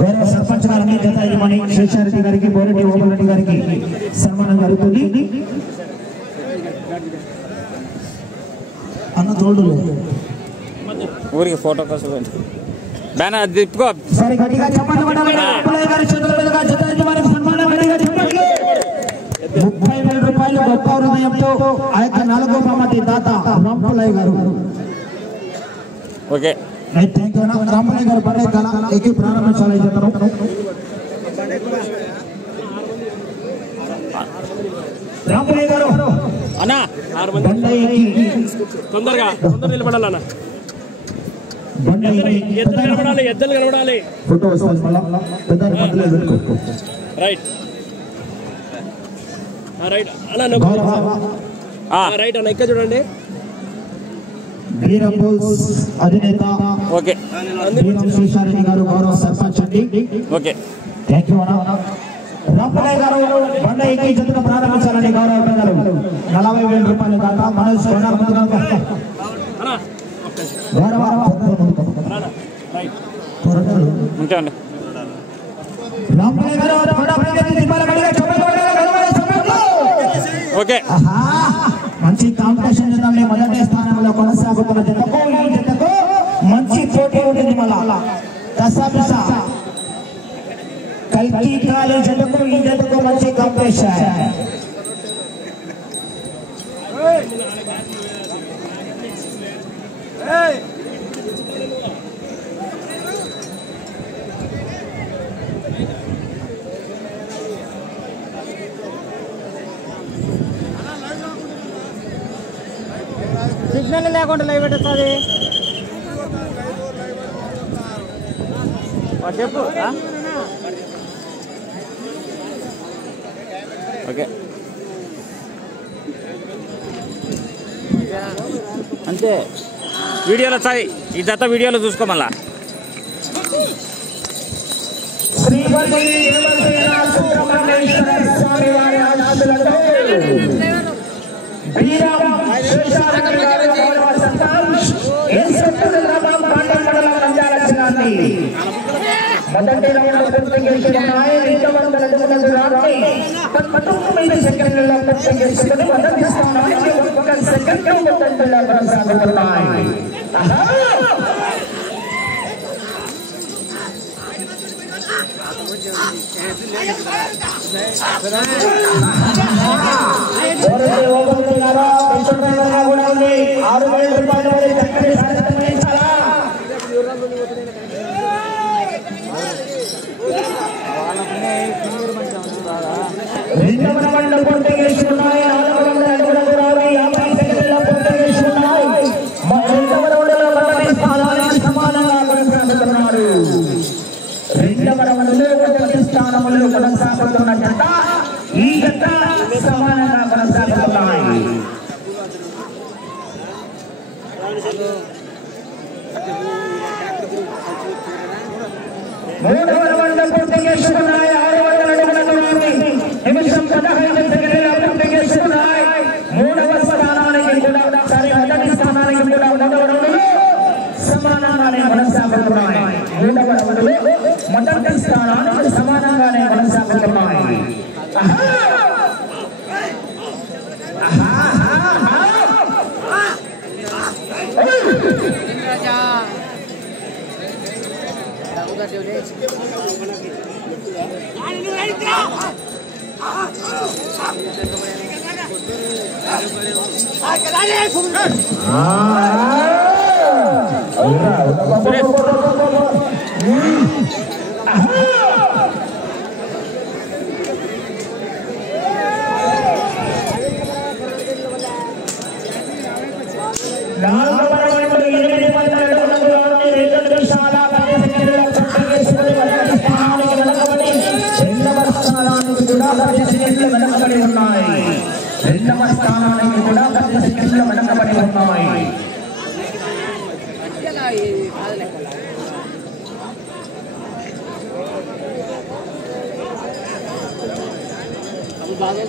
వేరే సర్పంచ్ గారికి జత యజమాని శేషారెడ్డి గారికి బోరెడ్డి ఓబులరెడ్డి గారికి సన్మానం జరుగుతుంది. అన్న తోడు ఊరికి ఫోటో కోసం బ్యానర్ తిప్పుకో. సరే గట్టిగా చెప్పండి. 30,000 రూపాయలు గొప్ప హృదయంతో ఆ యొక్క 4వ బహుమతి దాత రాంపులయ్య గారు. Okay thank you. రాంపులయ్య గారు బండి ఎక్కి ప్రారంభించాలి. రాంపులయ్య గారు అన్నా తొందరగా నిలబడాలన్న. ఎద్దలు నిలబడాలి. రైట్ రైట్ అన్న రైట్ అన్న ఇక్కడ చూడండి. అధినేత ఓకే శేషారెడ్డి గారు గౌరవ సర్పంచ్ అండి. ఓకే థ్యాంక్ యూ అన్న. రాంపులయ్య గారు బండ ఎక్కి జతను ప్రారంభించాలని గౌరవ గారు 40,000 రూపాయలు దాకా మనోజ్ ఉంటాండి. ఓకే మంచి కాంపిటీషన్ మొదటి స్థానంలో కొనసాగుతున్న జతకు ఈ జతకు మంచి పోటీ ఉంటుంది. మళ్ళా దశాభిష కల్కి కాలేజ్ జతకు ఈ జతకు మంచి కాంపిటీషన్. సిగ్నల్ లేకుండా లైవ్ పెట్టేస్తుంది. చెప్పు. ఓకే అంతే. వీడియోలో సాయి ఈ జత వీడియోలో చూసుకో. మళ్ళా మొదటి రౌండ్ పూర్తి చేసుకున్నాయి. 19 సెకండ్లలో పూర్తి చేసుకుని మొదటి స్థానానికి 1 సెకండ్ ముందంజలో కొనసాగుతున్నాయి. కూడా ఉంది. 6,000 రూపాయలు చక్కని సాధించాలా. రెండవ రౌండ్ పూర్తి చేసుకున్నాయి. 400 అడుగుల దూరాన్ని 50 సెకండ్లలో పూర్తి చేసుకున్నాయి. రెండవ రౌండ్లో మొదటి స్థానానికి సమానంగా కొనసాగుతున్నారు. రెండవ రౌండ్లో మొదటి స్థానంలో కొనసాగుతున్న జత ఈ జత సమానంగా కొనసాగుతున్నాయి. మూడవ రౌండ్ పూర్తి చేసుకున్నాయి. 600 అడుగుల దూరాన్ని నిమిషం 15 సెకండ్లలో పూర్తి చేసుకున్నాయి. మూడవ స్థానానికి కూడా మొదటి స్థానానికి కూడా మూడవ రౌండ్లో సమానంగానే కొనసాగుతున్నాయి. మూడవ రౌండ్లో మొదటి స్థానానికి సమానంగానే కొనసాగుతున్నాయి. రెండవ స్థానానికి కూడా 10 సెకండ్లు వెనకబడి ఉన్నాయి. బాగా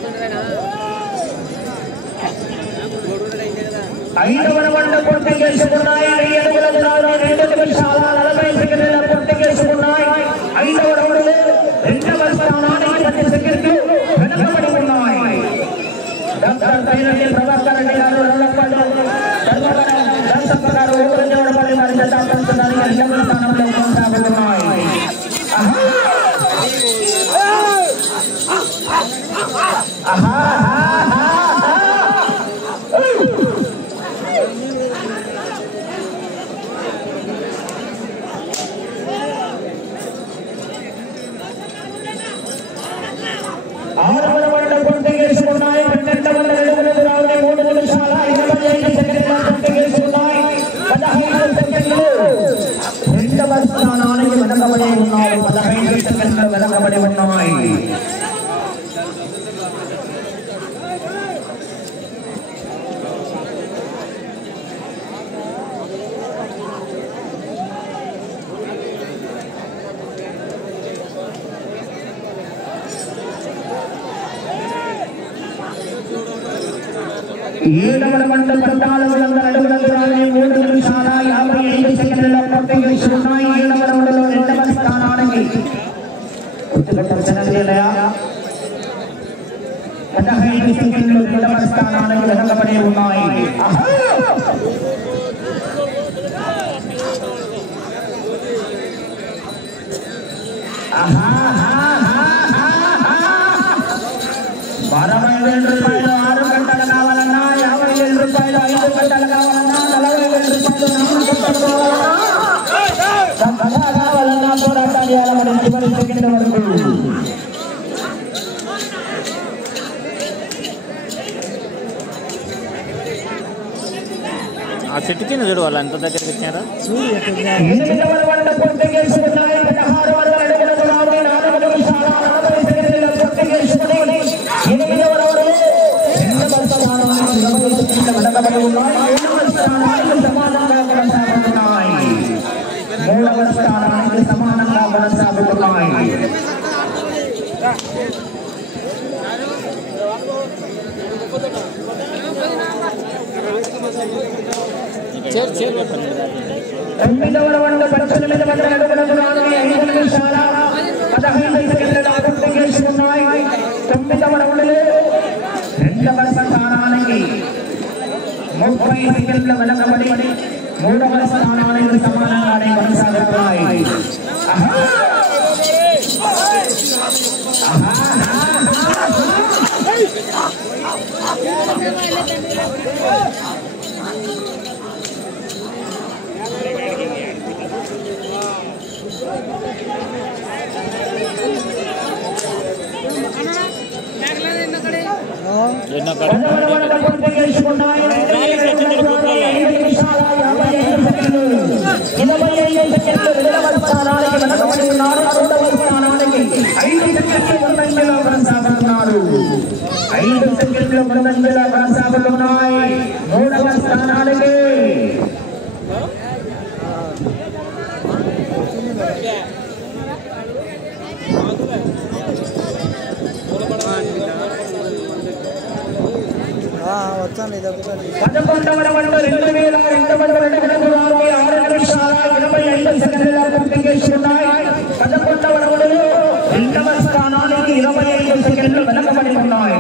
5వ రౌండ్ పూర్తి చేసుకున్నాయి. 2 అడుగుల దూరాన్ని 2 నిమిషాల 40 సెకండ్ల పూర్తి చేసుకున్నాయి. 5వ రౌండ్ 2వ స్థానానికి 10 సెకండ్లు వెనుకబడి ఉన్నాయి. డాక్టర్ తైనటి ప్రభాకర్ రెడ్డి గారు రల్లపాడు ధర్మవరం దాసప్ప గారు ఊరజోడపల్లి వారి జత పంచడానికి 2వ స్థానంలో కొనసాగుతున్నాయి. వెనకబడి ఉన్నాయి. ఏడవ మండల 1400 అడుగుల దూరాన్ని 3 నిమిషాల 55 సెకండ్ల పూర్తి చేసుకున్నాయి. 7వ రౌండ్లో 2వ స్థానానికి 15 సెకండ్లు 2వ స్థానానికి వెనకబడి ఉన్నాయి. ₹60,000 6 గంటలు కావాలన్నా, ₹50,000 5 గంటలు కావాలన్నా, ₹40,000 4 గంటలు కావాలన్నా పోరాటాలు చేయాలి. చివరి సెకండ్ వరకు ఆ చెట్టు కింద చూడు వాళ్ళు ఎంత దగ్గరికి వచ్చారా. 8వ రౌండ్ పూర్తి చేసుకున్నాయి. 1600 అడుగుల దూరాన్ని 4 నిమిషాల 40 సెకండ్ల పూర్తి చేసుకుని 8వ రౌండ్లో 2వ స్థానానికి 20 సెకండ్ల వెనకబడి ఉన్నాయి. 3వ స్థానానికి సమానంగా కొనసాగుతున్నాయి. 3వ స్థానానికి సమానంగా కొనసాగుతున్నాయి. తొమ్మిదవ రౌండ్ 1800 అడుగుల దూరాన్ని 5 నిమిషాల 15 సెకండ్ల పూర్తి చేసుకున్నాయి. 9వ రౌండ్లో 2వ స్థానానికి 30 సెకండ్ల వెనకబడి 3వ స్థానానికి సమానంగానే కొనసాగుతున్నాయి. కొనసాగుతున్నాయి. 3వ స్థానానికి వచ్చాను. ఇది ఒకసారి 11వ రౌండ్ 2200 అడుగుల దూరాన్ని 6 నిమిషాల 25 సెకండ్ల పూర్తి చేసుకున్నాయి. 11వ రౌండ్లో 2వ స్థానానికి 25 సెకండ్లు వెనకబడి ఉన్నాయి.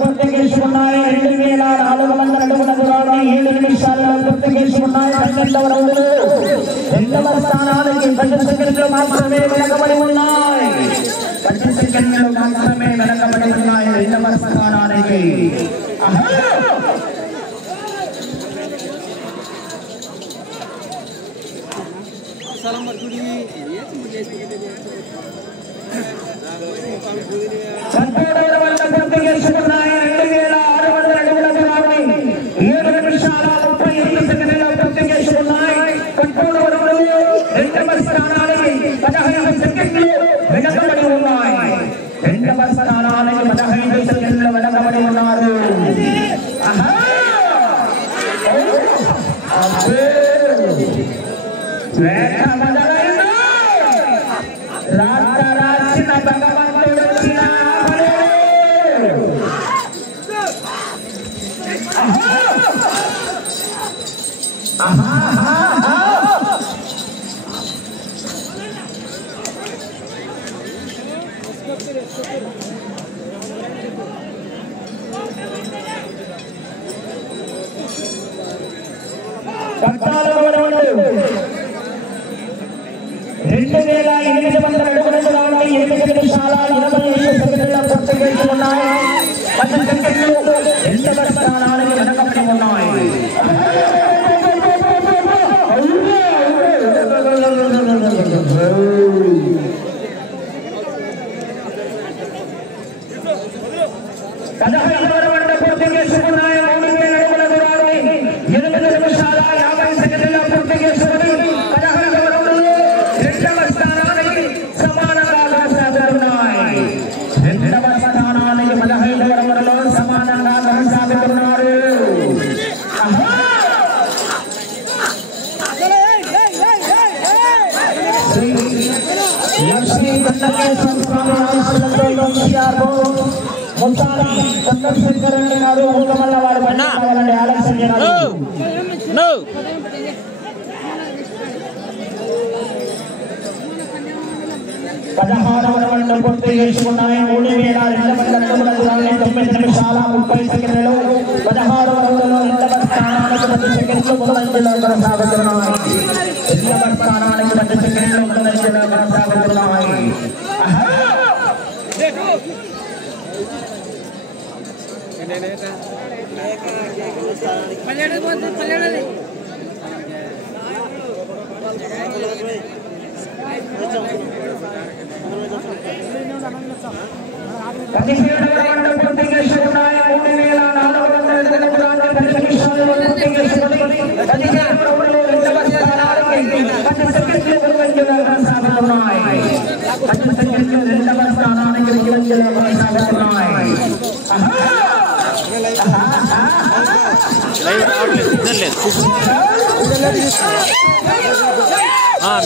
పూర్తి చేసుకున్నాయి. 2400 అడుగుల దూరాన్ని 7 నిమిషాల్లో పూర్తి చేసుకున్నాయి. 12వ రౌండ్లో 2వ స్థానానికి 10 సెకండ్లు మాత్రమే వెనకబడి ఉన్నాయి. 10 సెకండ్లు మాత్రమే వెనకబడి ఉన్నాయి 2వ స్థానానికి. పూర్తి చేసుకున్నాయి. 2600 అడుగుల దూరాన్ని 7 నిమిషాల 35 సెకండ్ల పూర్తి చేసుకున్నాయి. 13వ రౌండ్లో 2వ స్థానానికి రాసిన భగవంతుడు వచ్చిన పూర్తి చేసుకున్నాయి 3,209 నిమిషాల 30 సెకండ్లు 16 రౌండ్లలో రెండవ స్థానానికి 10 సెకండ్లు ముందంజలో కొనసాగుతున్నాయి. రెండవ స్థానానికి 10 సెకండ్లు ముందంజలో కొనసాగుతున్నాయి.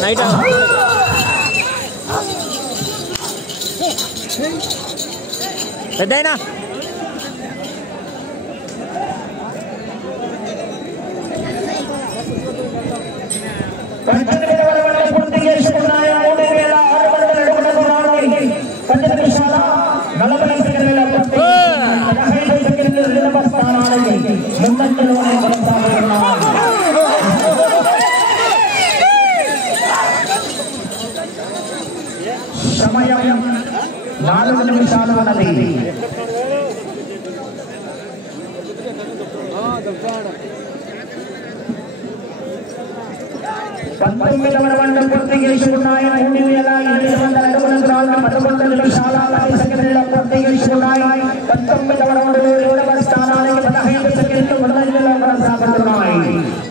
నైట్ పెద్దయినా పూర్తి చేసుకున్నాయి 3,600 10 నిమిషాల 40 సెకండ్ల 15 సెకండ్లు రెండవ స్థానానికి ముందంజలోనే కొనసాగుతున్నాయి. సమయం 4 నిమిషాలు ఉన్నది. పంతొమ్మిదవ రౌండ్ పూర్తి చేసుకున్నాయి 3,800 నిమిషాల 10 సెకండ్ల పూర్తి చేసుకున్నాయి. 19వ రౌండ్ రెండవ స్థానానికి 15 సెకండ్లు ముందంజలో కొనసాగుతున్నాయి.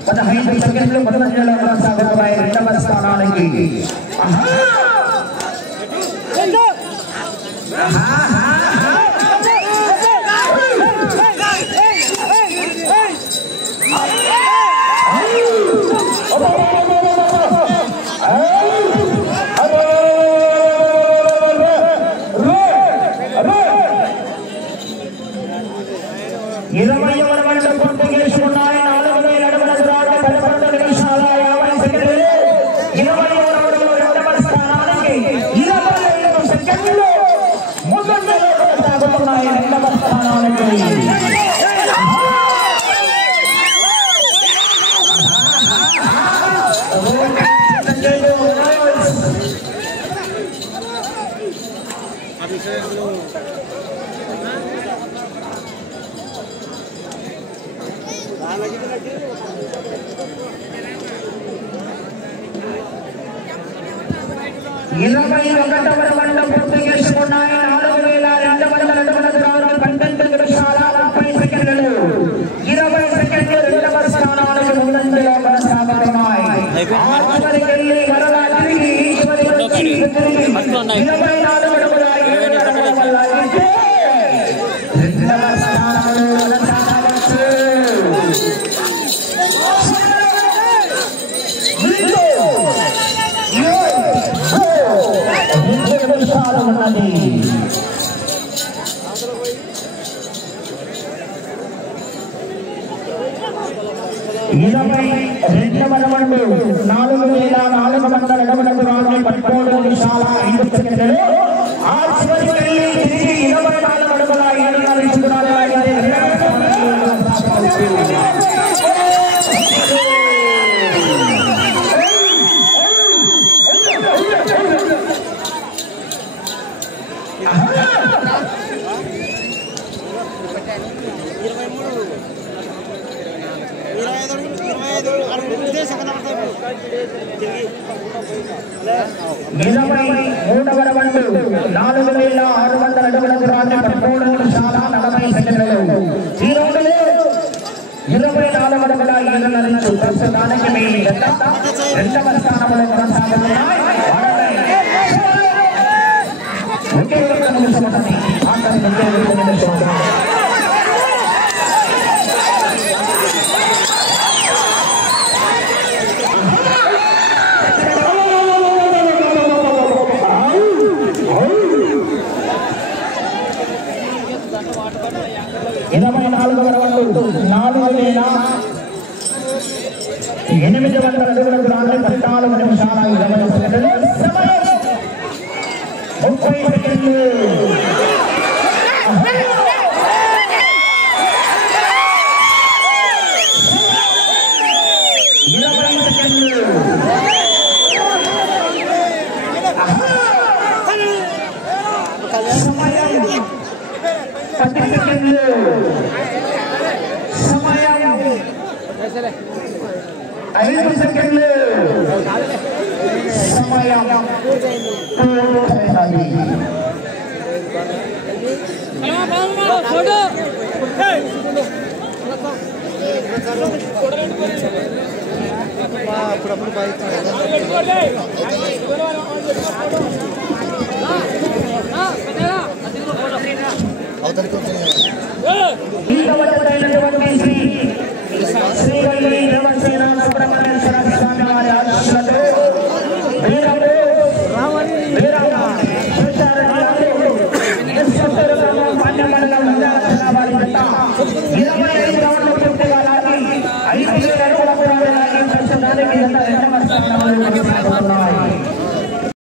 15 సెకండ్లు ముందంజలో కొనసాగుతున్నాయి రెండవ స్థానానికి. నిమిషాలు ఉన్నది. 22వ రౌండ్ 4400 అడుగుల దూరాన్ని 13 నిమిషాల 5 సెకండ్లలో ఆ చివరికి వెళ్ళి తిరిగి 24 అడుగుల 7 నిమిషాలు ప్రస్తుతానికి మీ రెండవ స్థానంలో కొనసాగుతున్నాయి. ఒకే ఒక్క నిమిషం ఉన్నది. ఆఖరి ఒకే ఒక్క నిమిషం. అడుగుల దూరాన్ని 14 నిమిషాల 20 సెకండ్లు. సమయం 30 సెకండ్లు. 20 సెకండ్లు. సమయం 10 సెకండ్లు. సమయం 5 సెకండ్లు. సమయం పూర్తయినది. అప్పుడప్పుడు బైక్ అవతలికి శ్రీవల్లి దేవసేన సుబ్రహ్మణ్యేశ్వర స్వామి వారి ఆశీస్సులతో మండలం వారి 25 రౌండ్ల పూర్తిగా లాగి 5 అడుగుల ప్రస్తుతానికి